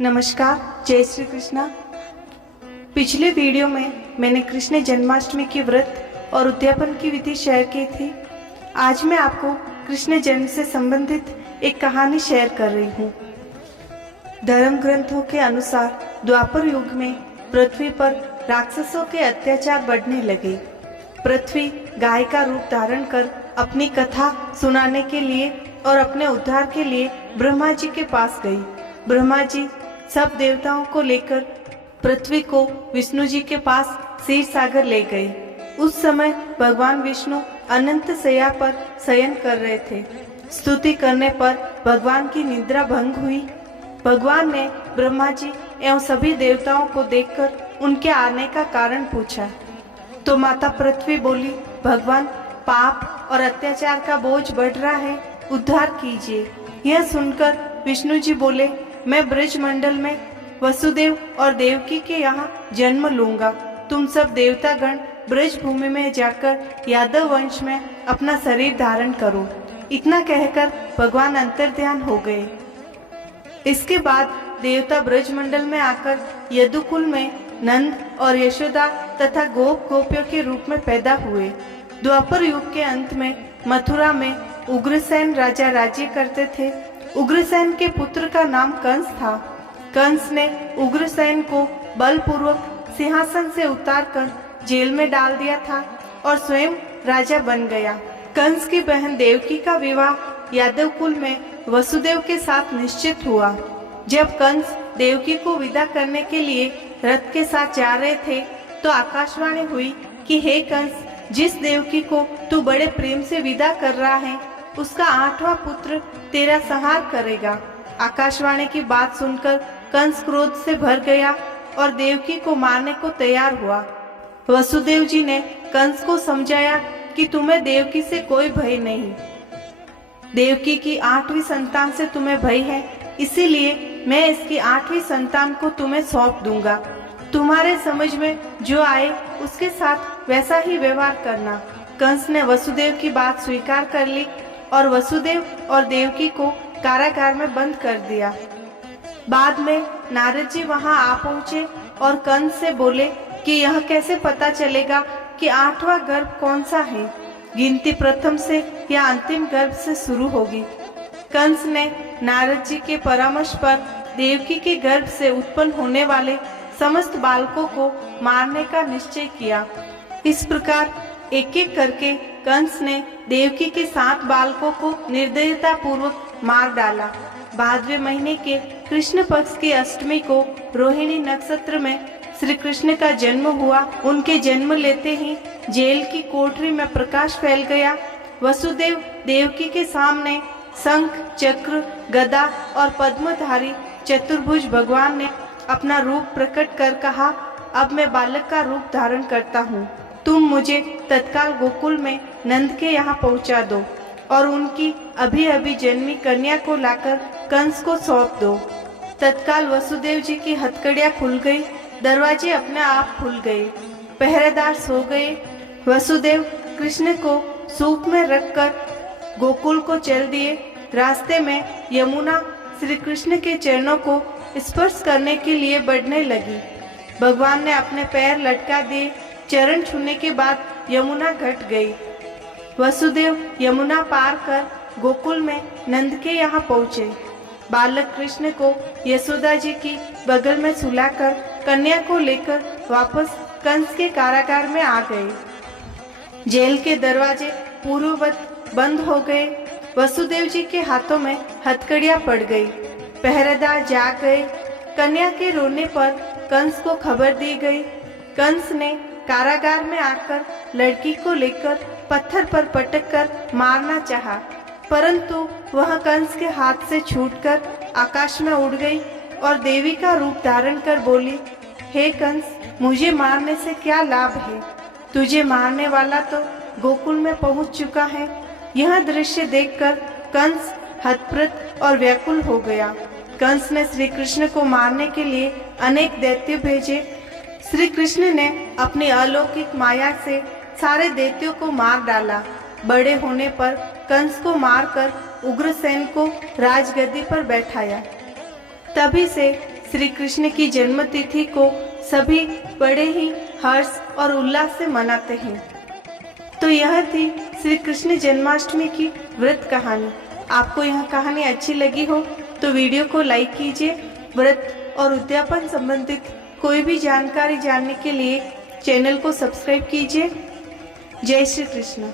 नमस्कार, जय श्री कृष्णा। पिछले वीडियो में मैंने कृष्ण जन्माष्टमी के व्रत और उद्यापन की विधि शेयर की थी। आज मैं आपको कृष्ण जन्म से संबंधित एक कहानी शेयर कर रही हूँ। धर्म ग्रंथों के अनुसार द्वापर युग में पृथ्वी पर राक्षसों के अत्याचार बढ़ने लगे। पृथ्वी गाय का रूप धारण कर अपनी कथा सुनाने के लिए और अपने उद्धार के लिए ब्रह्मा जी के पास गई। ब्रह्मा जी सब देवताओं को लेकर पृथ्वी को विष्णु जी के पास क्षीर सागर ले गए। उस समय भगवान विष्णु अनंत शैया पर शयन कर रहे थे। स्तुति करने पर भगवान की निद्रा भंग हुई। भगवान ने ब्रह्मा जी एवं सभी देवताओं को देखकर उनके आने का कारण पूछा तो माता पृथ्वी बोली, भगवान, पाप और अत्याचार का बोझ बढ़ रहा है, उद्धार कीजिए। यह सुनकर विष्णु जी बोले, मैं ब्रज मंडल में वसुदेव और देवकी के यहाँ जन्म लूंगा। तुम सब देवतागण ब्रज भूमि में जाकर यादव वंश में अपना शरीर धारण करो। इतना कहकर भगवान अंतर्ध्यान हो गए। इसके बाद देवता ब्रज मंडल में आकर यदुकुल में नंद और यशोदा तथा गोप गोपियों के रूप में पैदा हुए। द्वापर युग के अंत में मथुरा में उग्रसेन राजा राज्य करते थे। उग्रसेन के पुत्र का नाम कंस था। कंस ने उग्रसेन को बलपूर्वक सिंहासन से उतारकर जेल में डाल दिया था और स्वयं राजा बन गया। कंस की बहन देवकी का विवाह यादव कुल में वसुदेव के साथ निश्चित हुआ। जब कंस देवकी को विदा करने के लिए रथ के साथ जा रहे थे तो आकाशवाणी हुई कि हे कंस, जिस देवकी को तू बड़े प्रेम से विदा कर रहा है उसका 8वां पुत्र तेरा संहार करेगा। आकाशवाणी की बात सुनकर कंस क्रोध से भर गया और देवकी को मारने को तैयार हुआ। वसुदेव जी ने कंस को समझाया कि तुम्हें देवकी से कोई भय नहीं। देवकी की 8वीं संतान से तुम्हें भय है, इसीलिए मैं इसकी 8वीं संतान को तुम्हें सौंप दूंगा। तुम्हारे समझ में जो आए उसके साथ वैसा ही व्यवहार करना। कंस ने वसुदेव की बात स्वीकार कर ली और वसुदेव और देवकी को कारागार में बंद कर दिया। बाद में नारद जी वहां आ पहुंचे और कंस से बोले कि यह कैसे पता चलेगा कि 8वां गर्भ कौन सा है। गिनती प्रथम से या अंतिम गर्भ से शुरू होगी। कंस ने नारद जी के परामर्श पर देवकी के गर्भ से उत्पन्न होने वाले समस्त बालकों को मारने का निश्चय किया। इस प्रकार एक एक करके कंस ने देवकी के 7 बालकों को निर्दयता पूर्वक मार डाला। भाद्रवे महीने के कृष्ण पक्ष की अष्टमी को रोहिणी नक्षत्र में श्री कृष्ण का जन्म हुआ। उनके जन्म लेते ही जेल की कोठरी में प्रकाश फैल गया। वसुदेव देवकी के सामने शंख, चक्र, गदा और पद्मधारी चतुर्भुज भगवान ने अपना रूप प्रकट कर कहा, अब मैं बालक का रूप धारण करता हूँ। तुम मुझे तत्काल गोकुल में नंद के यहाँ पहुँचा दो और उनकी अभी अभी जन्मी कन्या को लाकर कंस को सौंप दो। तत्काल वसुदेव जी की हथकड़ियाँ खुल गई, दरवाजे अपने आप खुल गए, पहरेदार सो गए। वसुदेव कृष्ण को सूप में रखकर गोकुल को चल दिए। रास्ते में यमुना श्री कृष्ण के चरणों को स्पर्श करने के लिए बढ़ने लगी। भगवान ने अपने पैर लटका दिए। चरण छूने के बाद यमुना घट गई। वसुदेव यमुना पार कर गोकुल में नंद के यहाँ पहुँचे। बालक कृष्ण को यशोदा जी की बगल में सुलाकर कन्या को लेकर वापस कंस के कारागार में आ गए। जेल के दरवाजे पूर्ववत बंद हो गए। वसुदेव जी के हाथों में हथकड़ियाँ पड़ गई। पहरेदार जाग गए। कन्या के रोने पर कंस को खबर दी गई। कंस ने कारागार में आकर लड़की को लेकर पत्थर पर पटक कर मारना चाहा, परंतु वह कंस के हाथ से छूटकर आकाश में उड़ गई और देवी का रूप धारण कर बोली, हे कंस, मुझे मारने से क्या लाभ है? तुझे मारने वाला तो गोकुल में पहुंच चुका है। यह दृश्य देखकर कंस हतप्रत और व्याकुल हो गया। कंस ने श्री कृष्ण को मारने के लिए अनेक दैत्य भेजे। श्री कृष्ण ने अपनी अलौकिक माया से सारे दैत्यों को मार डाला। बड़े होने पर कंस को मारकर उग्रसेन को राजगद्दी पर बैठाया। तभी से श्री कृष्ण की जन्म तिथि को सभी बड़े ही हर्ष और उल्लास से मनाते हैं। तो यह थी श्री कृष्ण जन्माष्टमी की व्रत कहानी। आपको यह कहानी अच्छी लगी हो तो वीडियो को लाइक कीजिए। व्रत और उद्यापन संबंधित कोई भी जानकारी जानने के लिए चैनल को सब्सक्राइब कीजिए। जय श्री कृष्ण।